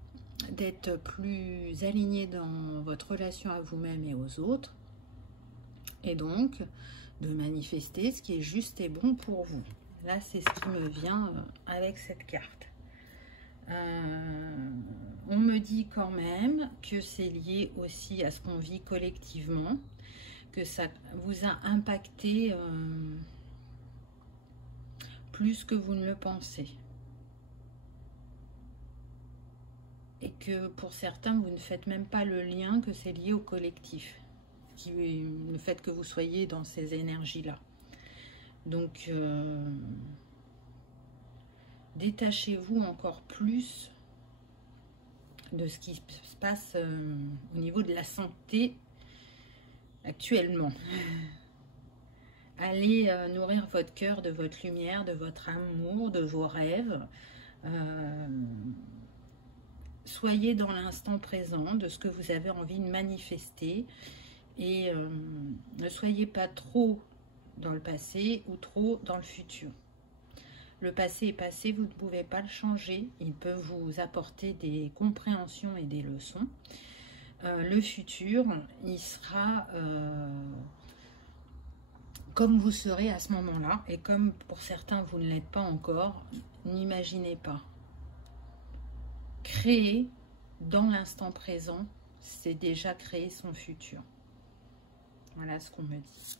d'être plus aligné dans votre relation à vous-même et aux autres, et donc de manifester ce qui est juste et bon pour vous. Là, c'est ce qui me vient avec cette carte. On me dit quand même que c'est lié aussi à ce qu'on vit collectivement, que ça vous a impacté plus que vous ne le pensez. Et que pour certains, vous ne faites même pas le lien que c'est lié au collectif. Le fait que vous soyez dans ces énergies-là. Donc, détachez-vous encore plus de ce qui se passe au niveau de la santé actuellement. Allez nourrir votre cœur de votre lumière, de votre amour, de vos rêves. Soyez dans l'instant présent de ce que vous avez envie de manifester. Et ne soyez pas trop dans le passé ou trop dans le futur. Le passé est passé, vous ne pouvez pas le changer. Il peut vous apporter des compréhensions et des leçons. Le futur, il sera comme vous serez à ce moment-là. Et comme pour certains, vous ne l'êtes pas encore, n'imaginez pas. Créer dans l'instant présent, c'est déjà créer son futur. Voilà ce qu'on me dit.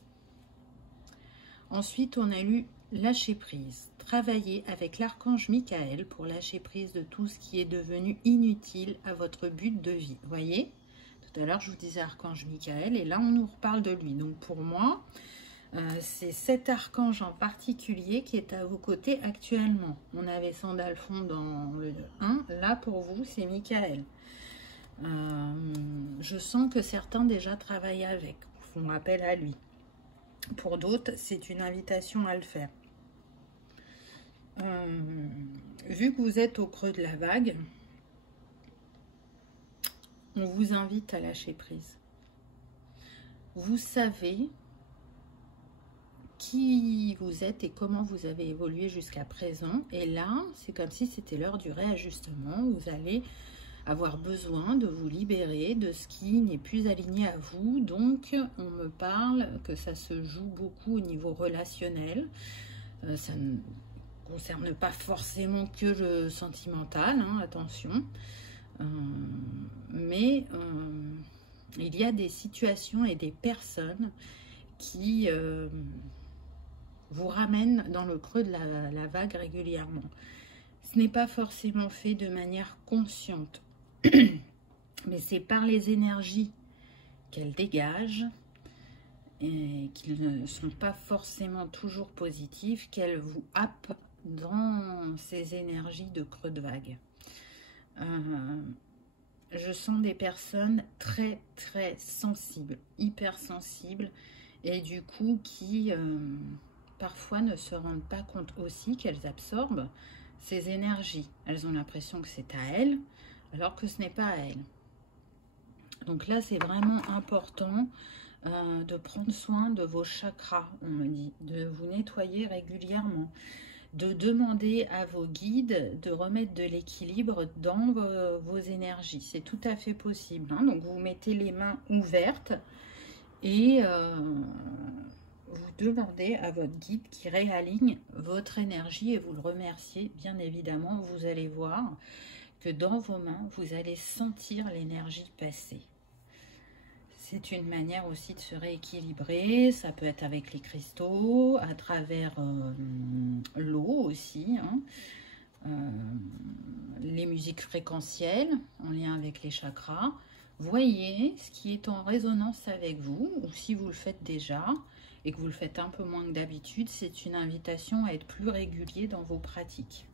Ensuite, on a lu lâcher prise. Travailler avec l'archange Michael pour lâcher prise de tout ce qui est devenu inutile à votre but de vie. Vous voyez, tout à l'heure, je vous disais archange Michael et là, on nous reparle de lui. Donc, pour moi, c'est cet archange en particulier qui est à vos côtés actuellement. On avait Sandalphon dans le 1. Là, pour vous, c'est Michael. Je sens que certains déjà travaillent avec. On m'appelle à lui. Pour d'autres, c'est une invitation à le faire. Vu que vous êtes au creux de la vague, on vous invite à lâcher prise. Vous savez qui vous êtes et comment vous avez évolué jusqu'à présent. Et là, c'est comme si c'était l'heure du réajustement. Vous allez avoir besoin de vous libérer de ce qui n'est plus aligné à vous. Donc, on me parle que ça se joue beaucoup au niveau relationnel. Ça ne concerne pas forcément que le sentimental, hein, attention. Mais il y a des situations et des personnes qui vous ramènent dans le creux de la vague régulièrement. Ce n'est pas forcément fait de manière consciente. Mais c'est par les énergies qu'elles dégagent et qui ne sont pas forcément toujours positives qu'elles vous happent dans ces énergies de creux de vague. Je sens des personnes très très sensibles, hypersensibles et du coup qui parfois ne se rendent pas compte aussi qu'elles absorbent ces énergies. Elles ont l'impression que c'est à elles alors que ce n'est pas à elle. Donc là, c'est vraiment important de prendre soin de vos chakras, on me dit, de vous nettoyer régulièrement, de demander à vos guides de remettre de l'équilibre dans vos énergies. C'est tout à fait possible, hein. Donc, vous mettez les mains ouvertes et vous demandez à votre guide qui réaligne votre énergie et vous le remerciez, bien évidemment. Vous allez voir que dans vos mains, vous allez sentir l'énergie passer. C'est une manière aussi de se rééquilibrer. Ça peut être avec les cristaux, à travers l'eau aussi, hein. Les musiques fréquentielles en lien avec les chakras. Voyez ce qui est en résonance avec vous, ou si vous le faites déjà et que vous le faites un peu moins que d'habitude, c'est une invitation à être plus régulier dans vos pratiques.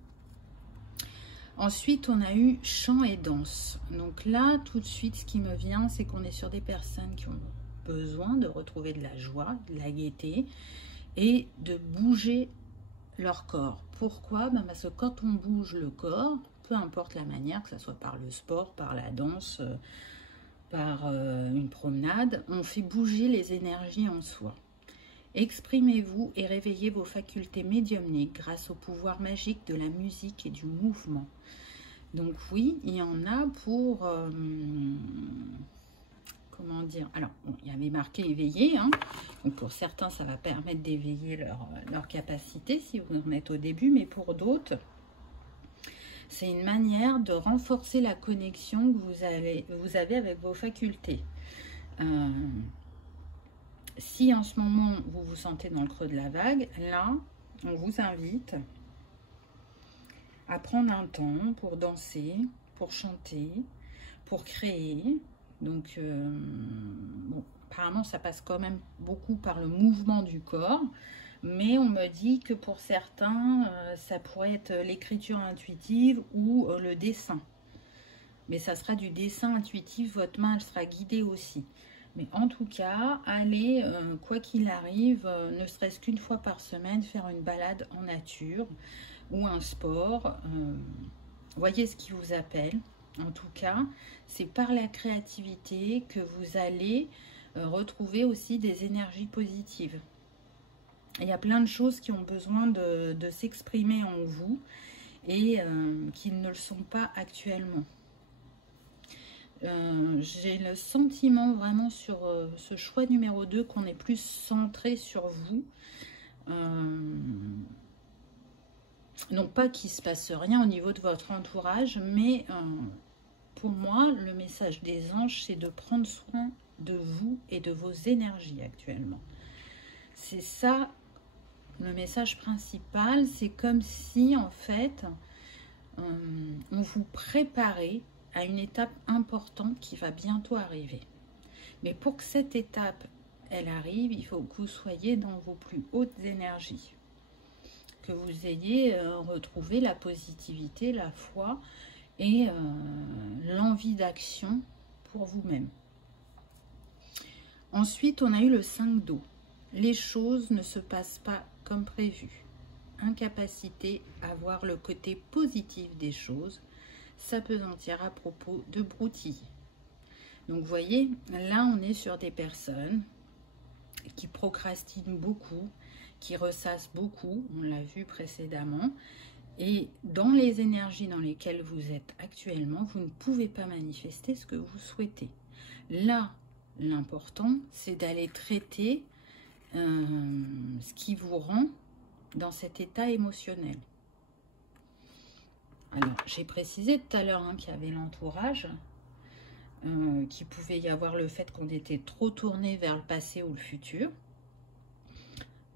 Ensuite, on a eu chant et danse. Donc là, tout de suite, ce qui me vient, c'est qu'on est sur des personnes qui ont besoin de retrouver de la joie, de la gaieté et de bouger leur corps. Pourquoi? Parce que quand on bouge le corps, peu importe la manière, que ce soit par le sport, par la danse, par une promenade, on fait bouger les énergies en soi. Exprimez-vous et réveillez vos facultés médiumniques grâce au pouvoir magique de la musique et du mouvement. Donc oui, il y en a pour... comment dire? Alors, bon, il y avait marqué éveiller. Hein. Donc pour certains, ça va permettre d'éveiller leur capacité si vous en êtes au début. Mais pour d'autres, c'est une manière de renforcer la connexion que vous avez avec vos facultés. Si en ce moment, vous vous sentez dans le creux de la vague, là, on vous invite à prendre un temps pour danser, pour chanter, pour créer. Donc, bon, apparemment, ça passe quand même beaucoup par le mouvement du corps. Mais on me dit que pour certains, ça pourrait être l'écriture intuitive ou le dessin. Mais ça sera du dessin intuitif, votre main, elle sera guidée aussi. Mais en tout cas, allez, quoi qu'il arrive, ne serait-ce qu'une fois par semaine, faire une balade en nature ou un sport. Voyez ce qui vous appelle. En tout cas, c'est par la créativité que vous allez retrouver aussi des énergies positives. Il y a plein de choses qui ont besoin de s'exprimer en vous et qui ne le sont pas actuellement. J'ai le sentiment vraiment sur ce choix numéro 2 qu'on est plus centré sur vous. Non pas qu'il ne se passe rien au niveau de votre entourage, mais pour moi, le message des anges, c'est de prendre soin de vous et de vos énergies actuellement. C'est ça. Le message principal, c'est comme si, en fait, on vous préparait à une étape importante qui va bientôt arriver. Mais pour que cette étape, elle arrive, il faut que vous soyez dans vos plus hautes énergies. Que vous ayez retrouvé la positivité, la foi et l'envie d'action pour vous-même. Ensuite, on a eu le 5 d'eau. Les choses ne se passent pas comme prévu. Incapacité à voir le côté positif des choses, s'apesantir à propos de broutilles. Donc vous voyez, là on est sur des personnes qui procrastinent beaucoup, qui ressassent beaucoup, on l'a vu précédemment, et dans les énergies dans lesquelles vous êtes actuellement, vous ne pouvez pas manifester ce que vous souhaitez. Là, l'important, c'est d'aller traiter ce qui vous rend dans cet état émotionnel. Alors, j'ai précisé tout à l'heure qu'il y avait l'entourage, qu'il pouvait y avoir le fait qu'on était trop tourné vers le passé ou le futur.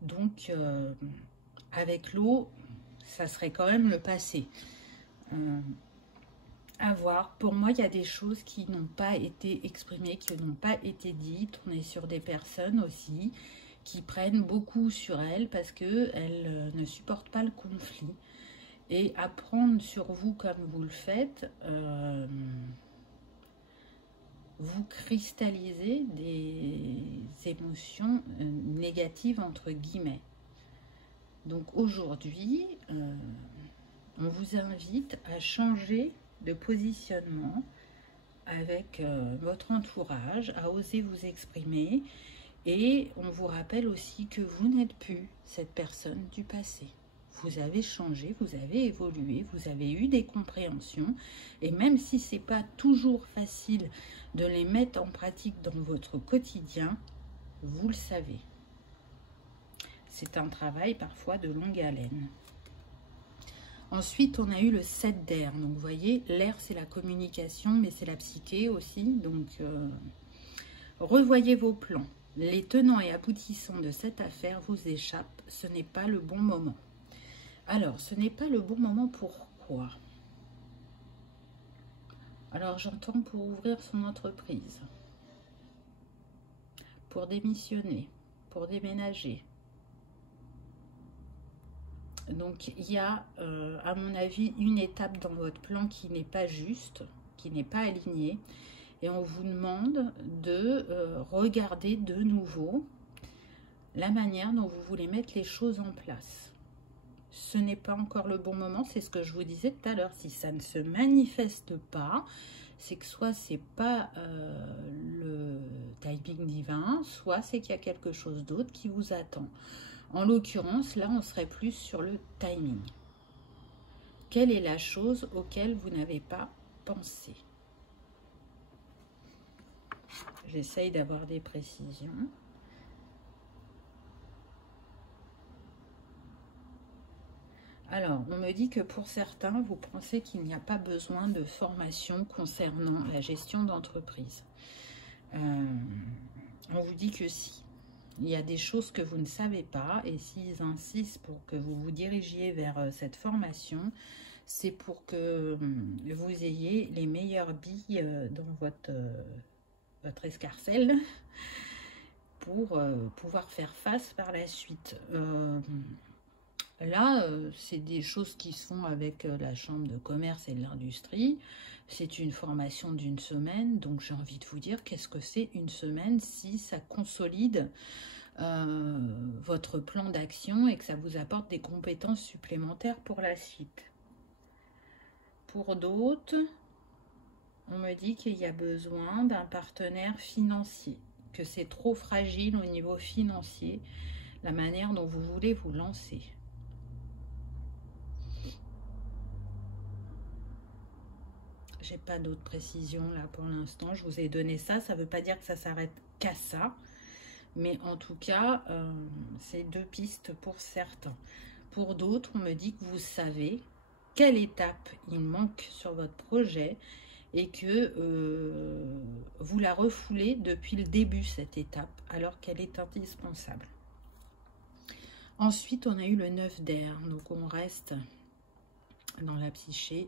Donc, avec l'eau, ça serait quand même le passé. À voir. Pour moi, il y a des choses qui n'ont pas été exprimées, qui n'ont pas été dites. On est sur des personnes aussi qui prennent beaucoup sur elles parce qu'elles ne supportent pas le conflit. Et apprendre sur vous comme vous le faites, vous cristallisez des émotions négatives entre guillemets. Donc aujourd'hui, on vous invite à changer de positionnement avec votre entourage, à oser vous exprimer. Et on vous rappelle aussi que vous n'êtes plus cette personne du passé. Vous avez changé, vous avez évolué, vous avez eu des compréhensions. Et même si ce n'est pas toujours facile de les mettre en pratique dans votre quotidien, vous le savez. C'est un travail parfois de longue haleine. Ensuite, on a eu le 7 d'air. Donc, vous voyez, l'air, c'est la communication, mais c'est la psyché aussi. Donc, revoyez vos plans. Les tenants et aboutissants de cette affaire vous échappent. Ce n'est pas le bon moment. Alors, ce n'est pas le bon moment, pourquoi? Alors, j'entends pour ouvrir son entreprise, pour démissionner, pour déménager. Donc, il y a, à mon avis, une étape dans votre plan qui n'est pas juste, qui n'est pas alignée. Et on vous demande de regarder de nouveau la manière dont vous voulez mettre les choses en place. Ce n'est pas encore le bon moment, c'est ce que je vous disais tout à l'heure. Si ça ne se manifeste pas, c'est que soit c'est pas le timing divin, soit c'est qu'il y a quelque chose d'autre qui vous attend. En l'occurrence, là, on serait plus sur le timing. Quelle est la chose auquel vous n'avez pas pensé? J'essaye d'avoir des précisions. Alors, on me dit que pour certains, vous pensez qu'il n'y a pas besoin de formation concernant la gestion d'entreprise. On vous dit que si. Il y a des choses que vous ne savez pas et s'ils insistent pour que vous vous dirigiez vers cette formation, c'est pour que vous ayez les meilleures billes dans votre escarcelle pour pouvoir faire face par la suite. Là, c'est des choses qui se font avec la Chambre de commerce et de l'industrie. C'est une formation d'une semaine, donc j'ai envie de vous dire, qu'est-ce que c'est une semaine si ça consolide votre plan d'action et que ça vous apporte des compétences supplémentaires pour la suite. Pour d'autres, on me dit qu'il y a besoin d'un partenaire financier, que c'est trop fragile au niveau financier, la manière dont vous voulez vous lancer. J'ai pas d'autres précisions là pour l'instant. Je vous ai donné ça. Ça ne veut pas dire que ça s'arrête qu'à ça. Mais en tout cas, c'est deux pistes pour certains. Pour d'autres, on me dit que vous savez quelle étape il manque sur votre projet et que vous la refoulez depuis le début, cette étape, alors qu'elle est indispensable. Ensuite, on a eu le 9 d'air. Donc, on reste dans la psyché.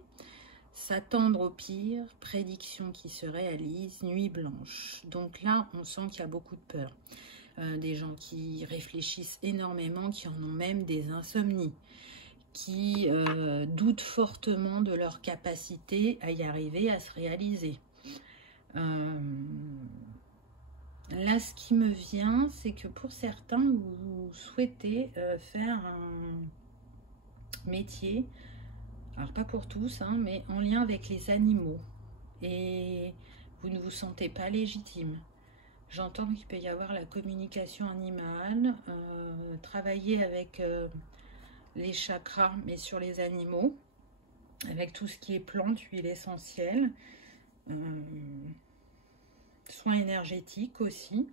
S'attendre au pire, prédiction qui se réalise, nuit blanche. Donc là, on sent qu'il y a beaucoup de peur. Des gens qui réfléchissent énormément, qui en ont même des insomnies, qui doutent fortement de leur capacité à y arriver, à se réaliser. Là, ce qui me vient, c'est que pour certains, vous souhaitez faire un métier, alors pas pour tous, hein, mais en lien avec les animaux. Et vous ne vous sentez pas légitime. J'entends qu'il peut y avoir la communication animale, travailler avec les chakras, mais sur les animaux, avec tout ce qui est plantes, huile essentielle, soins énergétiques aussi.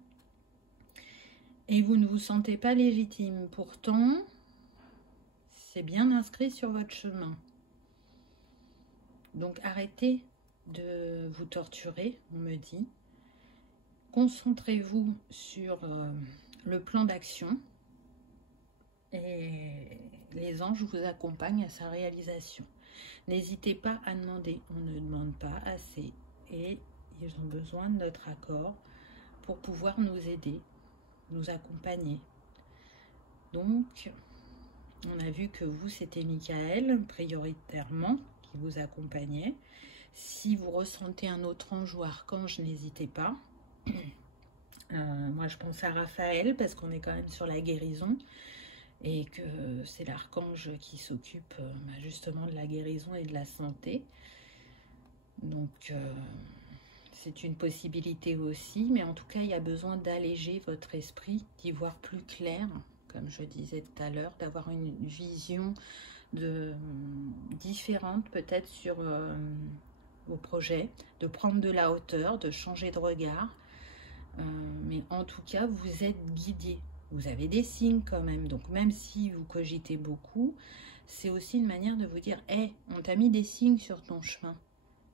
Et vous ne vous sentez pas légitime. Pourtant, c'est bien inscrit sur votre chemin. Donc arrêtez de vous torturer, on me dit. Concentrez-vous sur le plan d'action et les anges vous accompagnent à sa réalisation. N'hésitez pas à demander, on ne demande pas assez et ils ont besoin de notre accord pour pouvoir nous aider, nous accompagner. Donc, on a vu que vous, c'était Michael, prioritairement, qui vous accompagnait. Si vous ressentez un autre ange ou archange, n'hésitez pas. Moi, je pense à Raphaël, parce qu'on est quand même sur la guérison, et que c'est l'archange qui s'occupe justement de la guérison et de la santé. Donc, c'est une possibilité aussi, mais en tout cas, il y a besoin d'alléger votre esprit, d'y voir plus clair, comme je disais tout à l'heure, d'avoir une vision différente peut-être sur vos projets, de prendre de la hauteur, de changer de regard. Mais en tout cas, vous êtes guidé. Vous avez des signes quand même. Donc, même si vous cogitez beaucoup, c'est aussi une manière de vous dire « Hey, on t'a mis des signes sur ton chemin.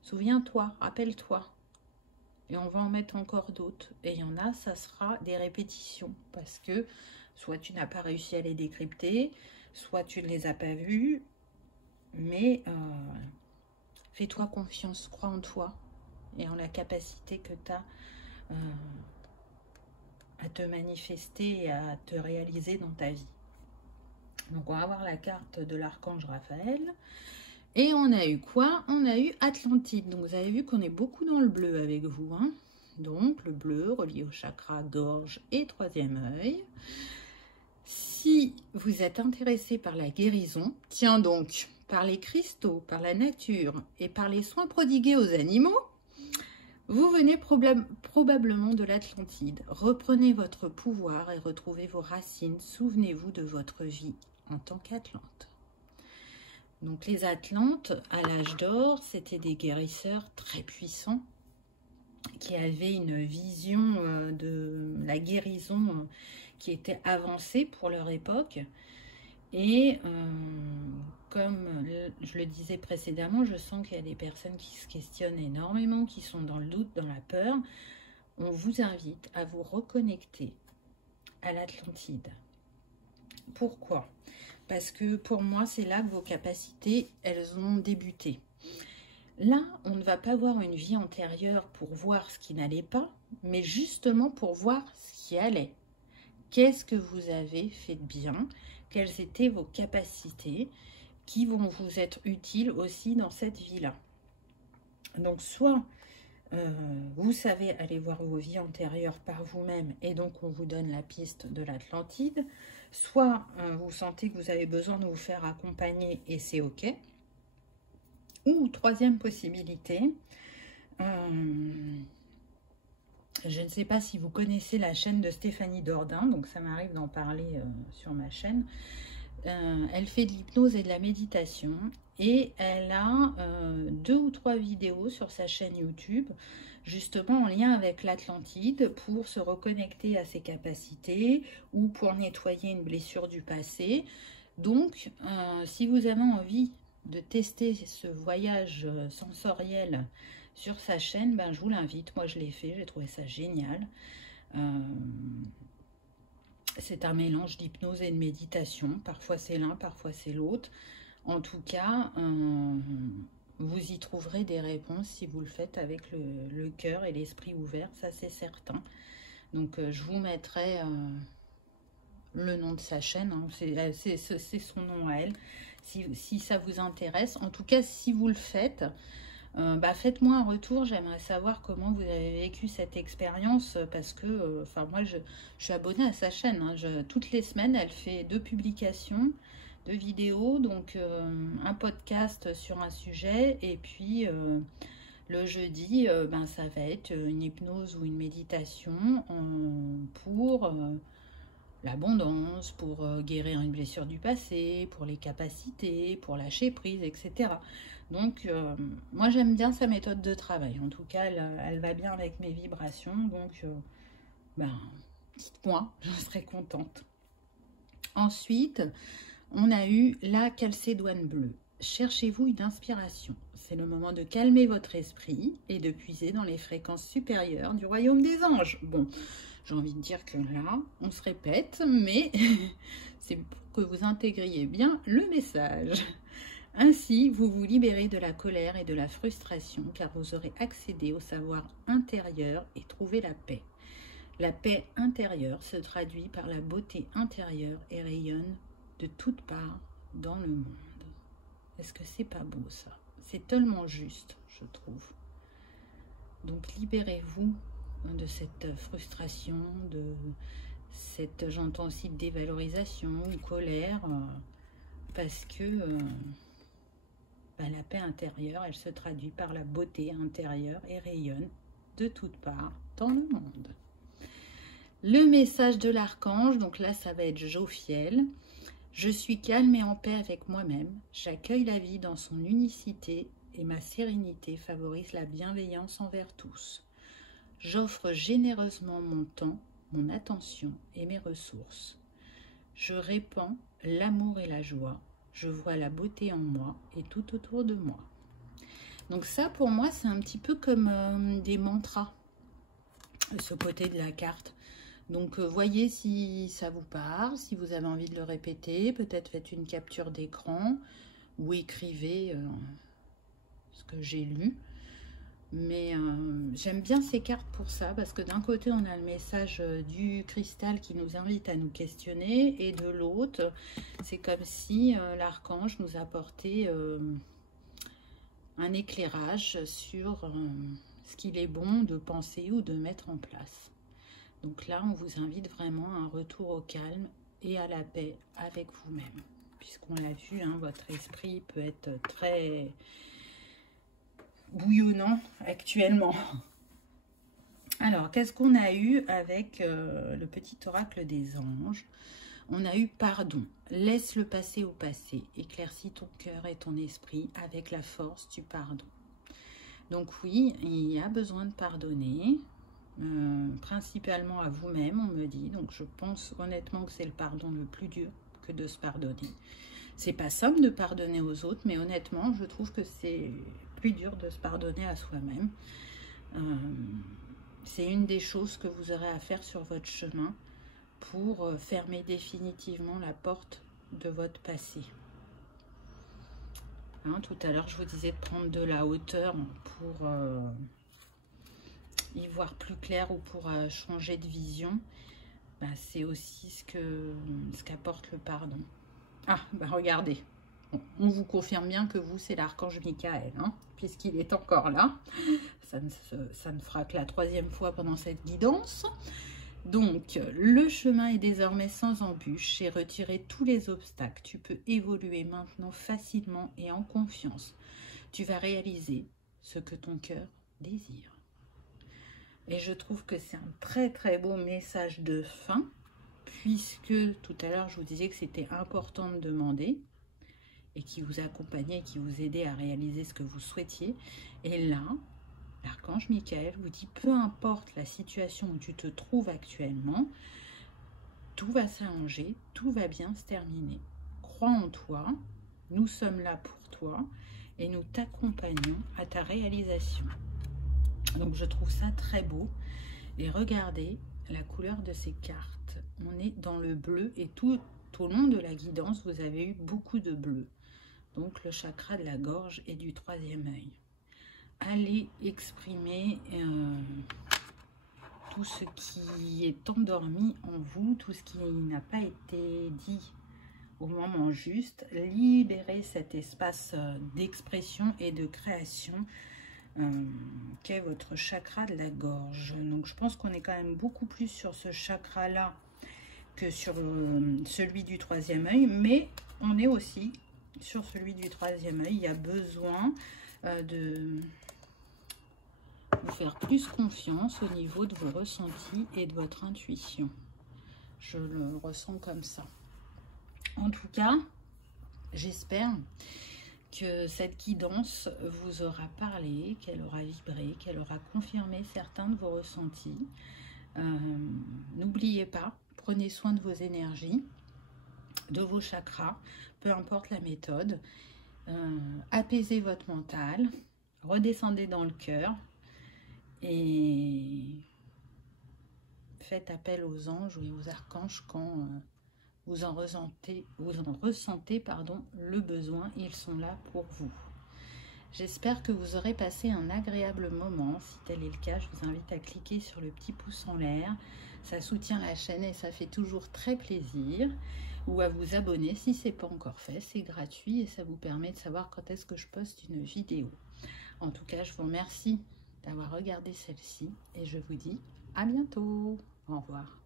Souviens-toi, rappelle-toi. » Et on va en mettre encore d'autres. Et il y en a, ça sera des répétitions. Parce que soit tu n'as pas réussi à les décrypter, soit tu ne les as pas vus. Mais fais-toi confiance, crois en toi et en la capacité que tu as à te manifester et à te réaliser dans ta vie. Donc, on va avoir la carte de l'archange Raphaël. Et on a eu quoi? On a eu Atlantide. Donc, vous avez vu qu'on est beaucoup dans le bleu avec vous. Hein, donc, le bleu relié au chakra gorge et troisième œil. Si vous êtes intéressé par la guérison, tiens donc, par les cristaux, par la nature et par les soins prodigués aux animaux, Vous venez probablement de l'Atlantide. Reprenez votre pouvoir et retrouvez vos racines. Souvenez-vous de votre vie en tant qu'Atlante. Donc les Atlantes, à l'âge d'or, c'était des guérisseurs très puissants qui avaient une vision de la guérison qui était avancée pour leur époque. Et comme je le disais précédemment, je sens qu'il y a des personnes qui se questionnent énormément, qui sont dans le doute, dans la peur. On vous invite à vous reconnecter à l'Atlantide. Pourquoi ? Parce que pour moi, c'est là que vos capacités, elles ont débuté. Là, on ne va pas voir une vie antérieure pour voir ce qui n'allait pas, mais justement pour voir ce qui allait. Qu'est-ce que vous avez fait de bien ? Quelles étaient vos capacités qui vont vous être utiles aussi dans cette vie-là. Donc, soit vous savez aller voir vos vies antérieures par vous-même et donc on vous donne la piste de l'Atlantide, soit vous sentez que vous avez besoin de vous faire accompagner et c'est OK. Ou troisième possibilité, je ne sais pas si vous connaissez la chaîne de Stéphanie Dordain, donc ça m'arrive d'en parler sur ma chaîne. Elle fait de l'hypnose et de la méditation et elle a 2 ou 3 vidéos sur sa chaîne YouTube, justement en lien avec l'Atlantide pour se reconnecter à ses capacités ou pour nettoyer une blessure du passé. Donc, si vous avez envie de tester ce voyage sensoriel sur sa chaîne, ben, je vous l'invite. Moi, je l'ai fait, j'ai trouvé ça génial. C'est un mélange d'hypnose et de méditation. Parfois, c'est l'un, parfois, c'est l'autre. En tout cas, vous y trouverez des réponses si vous le faites avec le cœur et l'esprit ouvert, ça c'est certain. Donc, je vous mettrai le nom de sa chaîne, hein. C'est son nom à elle, si ça vous intéresse. En tout cas, si vous le faites, faites-moi un retour, j'aimerais savoir comment vous avez vécu cette expérience, parce que moi je suis abonnée à sa chaîne, hein. Toutes les semaines elle fait 2 publications, 2 vidéos, donc un podcast sur un sujet, et puis le jeudi ça va être une hypnose ou une méditation pour l'abondance, pour guérir une blessure du passé, pour les capacités, pour lâcher prise, etc. Donc, moi, j'aime bien sa méthode de travail. En tout cas, elle va bien avec mes vibrations. Donc, dites-moi, je serai contente. Ensuite, on a eu la calcédoine bleue. Cherchez-vous une inspiration. C'est le moment de calmer votre esprit et de puiser dans les fréquences supérieures du royaume des anges. Bon, j'ai envie de dire que là, on se répète, mais c'est pour que vous intégriez bien le message. Ainsi, vous vous libérez de la colère et de la frustration, car vous aurez accédé au savoir intérieur et trouvé la paix. La paix intérieure se traduit par la beauté intérieure et rayonne de toutes parts dans le monde. Est-ce que c'est pas beau ça? C'est tellement juste, je trouve. Donc libérez-vous de cette frustration, de cette, j'entends aussi, dévalorisation ou colère, parce que la paix intérieure, elle se traduit par la beauté intérieure et rayonne de toutes parts dans le monde. Le message de l'archange, donc là ça va être Jophiel. Je suis calme et en paix avec moi-même. J'accueille la vie dans son unicité et ma sérénité favorise la bienveillance envers tous. J'offre généreusement mon temps, mon attention et mes ressources. Je répands l'amour et la joie. Je vois la beauté en moi et tout autour de moi. Donc ça, pour moi, c'est un petit peu comme des mantras, ce côté de la carte. Donc, voyez si ça vous parle, si vous avez envie de le répéter. Peut-être faites une capture d'écran ou écrivez ce que j'ai lu. Mais j'aime bien ces cartes pour ça, parce que d'un côté, on a le message du cristal qui nous invite à nous questionner, et de l'autre, c'est comme si l'archange nous apportait un éclairage sur ce qu'il est bon de penser ou de mettre en place. Donc là, on vous invite vraiment à un retour au calme et à la paix avec vous-même. Puisqu'on l'a vu, hein, votre esprit peut être très bouillonnant actuellement. Alors, qu'est-ce qu'on a eu avec le petit oracle des anges? On a eu pardon. Laisse le passé au passé. Éclaircis ton cœur et ton esprit avec la force du pardon. Donc oui, il y a besoin de pardonner, principalement à vous-même, on me dit. Donc je pense honnêtement que c'est le pardon le plus dur que de se pardonner. C'est pas simple de pardonner aux autres, mais honnêtement, je trouve que c'est plus dur de se pardonner à soi-même. C'est une des choses que vous aurez à faire sur votre chemin pour fermer définitivement la porte de votre passé. Hein, tout à l'heure, je vous disais de prendre de la hauteur pour y voir plus clair ou pour changer de vision. Bah, c'est aussi ce qu'apporte le pardon. Ah, bah regardez, bon, on vous confirme bien que vous, c'est l'archange Michael, hein, puisqu'il est encore là. Ça ne fera que la 3e fois pendant cette guidance. Donc, le chemin est désormais sans embûche et retirer tous les obstacles. Tu peux évoluer maintenant facilement et en confiance. Tu vas réaliser ce que ton cœur désire. Et je trouve que c'est un très très beau message de fin, puisque tout à l'heure je vous disais que c'était important de demander et qui vous accompagnait, qui vous aidait à réaliser ce que vous souhaitiez. Et là, l'archange Michael vous dit, peu importe la situation où tu te trouves actuellement, tout va s'arranger, tout va bien se terminer. Crois en toi, nous sommes là pour toi et nous t'accompagnons à ta réalisation. Donc je trouve ça très beau. Et regardez la couleur de ces cartes. On est dans le bleu et tout au long de la guidance, vous avez eu beaucoup de bleu. Donc le chakra de la gorge et du 3e œil. Allez exprimer tout ce qui est endormi en vous, tout ce qui n'a pas été dit au moment juste. Libérez cet espace d'expression et de création qu'est votre chakra de la gorge. Donc je pense qu'on est quand même beaucoup plus sur ce chakra là que sur celui du 3e œil, mais on est aussi sur celui du 3e œil. Il y a besoin de vous faire plus confiance au niveau de vos ressentis et de votre intuition. Je le ressens comme ça. En tout cas, j'espère que cette guidance vous aura parlé, qu'elle aura vibré, qu'elle aura confirmé certains de vos ressentis. N'oubliez pas, prenez soin de vos énergies, de vos chakras, peu importe la méthode. Apaisez votre mental, redescendez dans le cœur et faites appel aux anges ou aux archanges quand vous en ressentez le besoin. Ils sont là pour vous. J'espère que vous aurez passé un agréable moment. Si tel est le cas, je vous invite à cliquer sur le petit pouce en l'air. Ça soutient la chaîne et ça fait toujours très plaisir. Ou à vous abonner si ce n'est pas encore fait. C'est gratuit et ça vous permet de savoir quand est-ce que je poste une vidéo. En tout cas, je vous remercie d'avoir regardé celle-ci et je vous dis à bientôt. Au revoir.